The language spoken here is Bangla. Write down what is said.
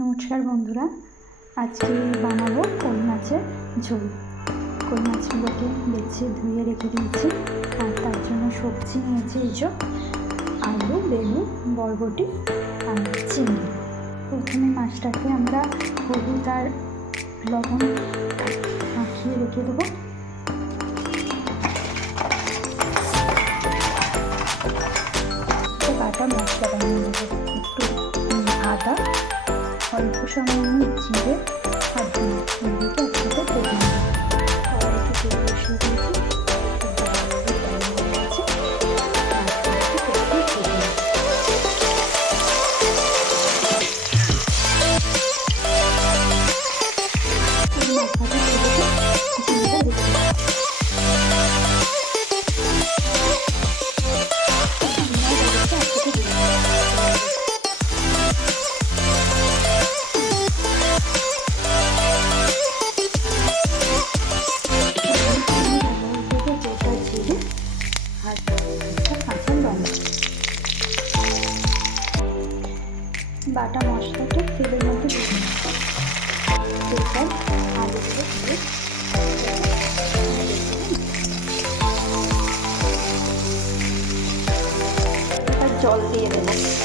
নমস্কার বন্ধুরা, আজকে বানাবো কই মাছের ঝোল। কই মাছগুলোকে বেছে ধুয়ে রেখে দিয়েছি, আর তার জন্য সবজি নিয়েছি এইসব আলু, বেগুন, বরবটি আর চিংড়ি। প্রথমে মাছটাকে আমরা হলুদ আর লবণ মাখিয়ে রেখে দেবো। বাটা মশলা বানিয়ে নেবো, একটু আদা, অল্প সামান্য জিরে আর এগুলোকে একসাথে করে নেব। কড়াইতে তেল বসিয়ে দিয়েছি, বাটা মশলাটা তেলের মধ্যে দিয়ে দিন। এরপর আলুগুলো দিয়ে এবার জল দিয়ে দেবো।